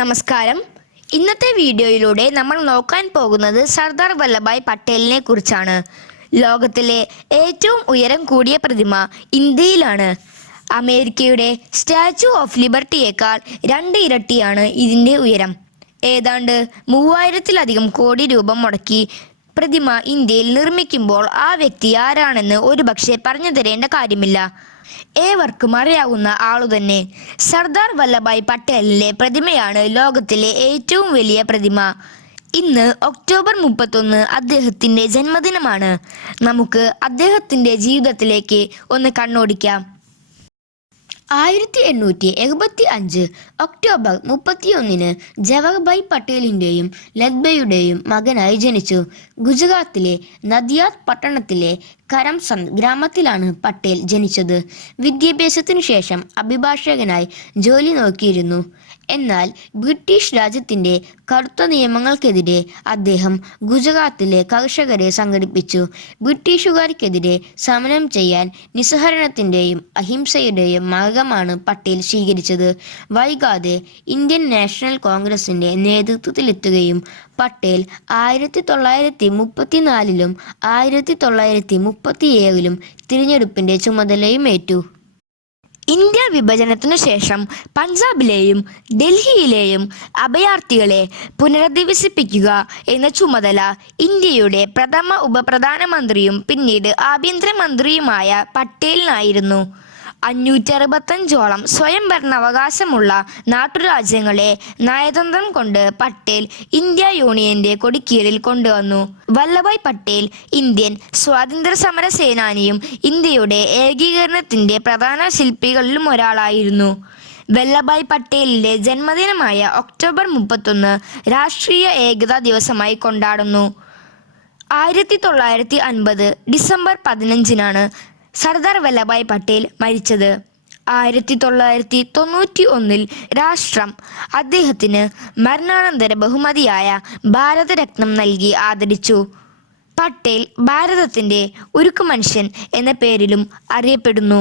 നമസ്കാരം. ഇന്നത്തെ വീഡിയോയിലൂടെ നമ്മൾ നോക്കാൻ പോകുന്നത് സർദാർ വല്ലഭായ് പട്ടേലിനെ കുറിച്ചാണ്. ലോകത്തിലെ ഏറ്റവും ഉയരം കൂടിയ പ്രതിമ ഇന്ത്യയിലാണ്. അമേരിക്കയുടെ സ്റ്റാച്യു ഓഫ് ലിബർട്ടിയേക്കാൾ 2 ഇരട്ടിയാണ് ഇതിൻ്റെ ഉയരം. ഏതാണ്ട് 3000-ലധികം കോടി രൂപ മുടക്കി പ്രതിമ ഇന്ത്യയിൽ നിർമ്മിക്കുമ്പോൾ ആ വ്യക്തി ആരാണെന്ന് ഒരുപക്ഷെ പറഞ്ഞു തരേണ്ട കാര്യമില്ല. ഏവർക്കും അറിയാവുന്ന ആളുതന്നെ. സർദാർ വല്ലഭായ് പട്ടേലിന്റെ പ്രതിമയാണ് ലോകത്തിലെ ഏറ്റവും വലിയ പ്രതിമ. ഇന്ന് ഒക്ടോബർ 31 അദ്ദേഹത്തിന്റെ ജന്മദിനമാണ്. നമുക്ക് അദ്ദേഹത്തിന്റെ ജീവിതത്തിലേക്ക് ഒന്ന് കണ്ണോടിക്കാം. 1875 ഒക്ടോബർ 31 ജവഹർഭായ് പട്ടേലിന്റെയും ലത്ബയുടെയും മകനായി ജനിച്ചു. ഗുജറാത്തിലെ നദിയാദ് പട്ടണത്തിലെ കരംസന്ദ് ഗ്രാമത്തിലാണ് പട്ടേൽ ജനിച്ചത്. വിദ്യാഭ്യാസത്തിനു ശേഷം അഭിഭാഷകനായി ജോലി നോക്കിയിരുന്നു. എന്നാൽ ബ്രിട്ടീഷ് രാജ്യത്തിന്റെ കടുത്ത നിയമങ്ങൾക്കെതിരെ അദ്ദേഹം ഗുജറാത്തിലെ കർഷകരെ സംഘടിപ്പിച്ചു. ബ്രിട്ടീഷുകാർക്കെതിരെ സമരം ചെയ്യാൻ നിസ്സഹരണത്തിന്റെയും അഹിംസയുടെയും മാർഗമാണ് പട്ടേൽ സ്വീകരിച്ചത്. വൈകാതെ ഇന്ത്യൻ നാഷണൽ കോൺഗ്രസിന്റെ നേതൃത്വത്തിലെത്തുകയും പട്ടേൽ 1934-ലും 1937-ലും തിരഞ്ഞെടുപ്പിന്റെ ചുമതലയും ഏറ്റു. ഇന്ത്യ വിഭജനത്തിനു ശേഷം പഞ്ചാബിലെയും ഡൽഹിയിലെയും അഭയാർത്ഥികളെ പുനരധിവസിപ്പിക്കുക എന്ന ചുമതല ഇന്ത്യയുടെ പ്രഥമ ഉപപ്രധാനമന്ത്രിയും പിന്നീട് ആഭ്യന്തരമന്ത്രിയുമായ പട്ടേലിനായിരുന്നു. 565ഓളം സ്വയം ഭരണാവകാശമുള്ള നാട്ടുരാജ്യങ്ങളെ നയതന്ത്രം കൊണ്ട് പട്ടേൽ ഇന്ത്യ യൂണിയന്റെ കൊടിക്കീഴിൽ കൊണ്ടുവന്നു. വല്ലഭായ് പട്ടേൽ ഇന്ത്യൻ സ്വാതന്ത്ര്യ സമര സേനാനിയും ഇന്ത്യയുടെ ഏകീകരണത്തിന്റെ പ്രധാന ശില്പികളിലും ഒരാളായിരുന്നു. വല്ലഭായ് പട്ടേലിന്റെ ജന്മദിനമായ ഒക്ടോബർ 31 രാഷ്ട്രീയ ഏകതാ ദിവസമായി കൊണ്ടാടുന്നു. 1950 ഡിസംബർ 15-നാണ് സർദാർ വല്ലഭായ് പട്ടേൽ മരിച്ചത്. 1991 രാഷ്ട്രം അദ്ദേഹത്തിന് മരണാനന്തര ബഹുമതിയായ ഭാരതരത്നം നൽകി ആദരിച്ചു. പട്ടേൽ ഭാരതത്തിന്റെ ഉരുക്കു മനുഷ്യൻ എന്ന പേരിലും അറിയപ്പെടുന്നു.